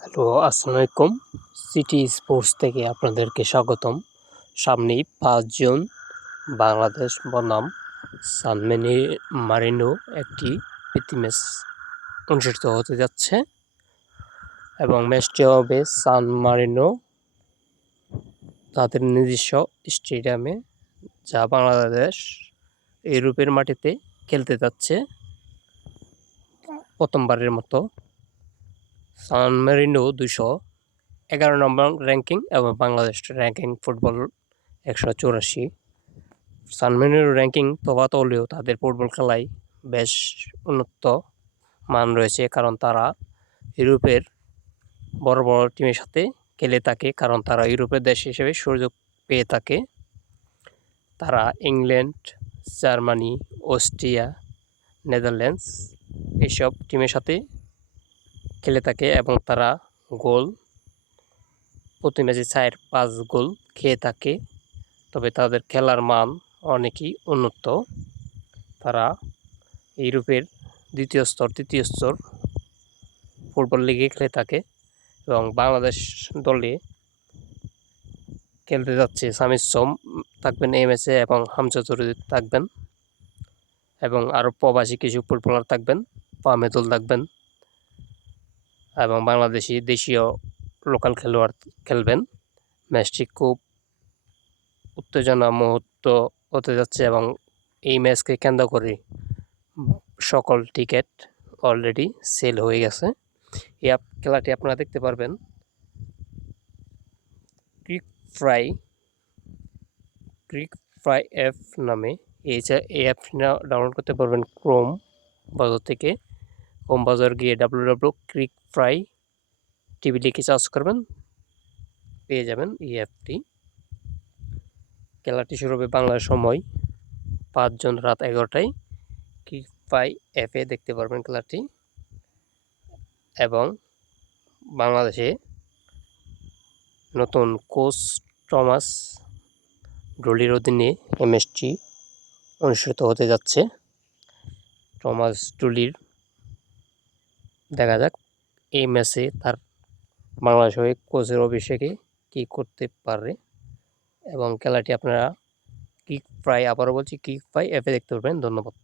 Hello, আসসালামু আলাইকুম। City sports থেকে আপনাদেরকে স্বাগতম। সামনেই ৫ জুন বাংলাদেশ বনাম সান মারিনো একটি প্রীতি ম্যাচ অনুষ্ঠিত হতে যাচ্ছে এবং ম্যাচটি হবে সান মারিনো তাদের নিজস্ব স্টেডিয়ামে, যা বাংলাদেশ ইউরোপের মাটিতে খেলতে যাচ্ছে প্রথমবারের মতো। সান মারিনো ২১১ নম্বর র্যাঙ্কিং এবং বাংলাদেশ র্যাঙ্কিং ফুটবল ১৮৪। সান মারিনোর র্যাঙ্কিং তফাৎ হলেও তাদের ফুটবল খেলায় বেশ উন্নত মান রয়েছে, কারণ তারা ইউরোপের বড় বড় টিমের সাথে খেলে থাকে, কারণ তারা ইউরোপের দেশ হিসেবে সুযোগ পেয়ে থাকে। তারা ইংল্যান্ড, জার্মানি, অস্ট্রিয়া, নেদারল্যান্ডস এইসব টিমের সাথে খেলে থাকে এবং তারা গোল প্রতি ম্যাচে ৪-৫ গোল খেয়ে থাকে। তবে তাদের খেলার মান অনেকই উন্নত। তারা ইউরোপের তৃতীয় স্তর ফুটবল লিগে খেলে থাকে এবং বাংলাদেশ দলে খেলতে যাচ্ছে সামির সোম থাকবেন এই ম্যাচে এবং হামজা চৌধুরী থাকবেন এবং আরও প্রবাসী কিছু ফুটবলার থাকবেন, ফাহমিদুল থাকবেন এবং বাংলাদেশি দেশীয় লোকাল খেলোয়াড় খেলবেন। ম্যাচটি খুব উত্তেজনা মুহূর্ত হতে যাচ্ছে এবং এই ম্যাচকে কেন্দ্র করে সকল টিকিট অলরেডি সেল হয়ে গেছে। এই খেলাটি আপনারা দেখতে পারবেন ক্রিক ফ্রাই অ্যাপ নামে। এই অ্যাপটি ডাউনলোড করতে পারবেন ক্রোম বাজার থেকে। ক্রোম বাজার গিয়ে www.crickfry টিভি লিখে সার্চ করবেন, পেয়ে যাবেন এই অ্যাপটি। খেলাটি শুরু হবে বাংলার সময় ৫ জুন রাত ১১টায়। ক্রিক ফ্রাই অ্যাপে দেখতে পারবেন খেলাটি এবং বাংলাদেশে নতুন কোচ টমাস ডলির অধীনে এই ম্যাচটি অনুষ্ঠিত হতে যাচ্ছে। টমাস ডলির দেখা যাক এই ম্যাচে তার বাংলাদেশ হয়ে কোচের অভিষেকে কী করতে পারে এবং খেলাটি আপনারা আবারও বলছি ক্রিক ফ্রাই অ্যাপে দেখতে পারবেন। ধন্যবাদ।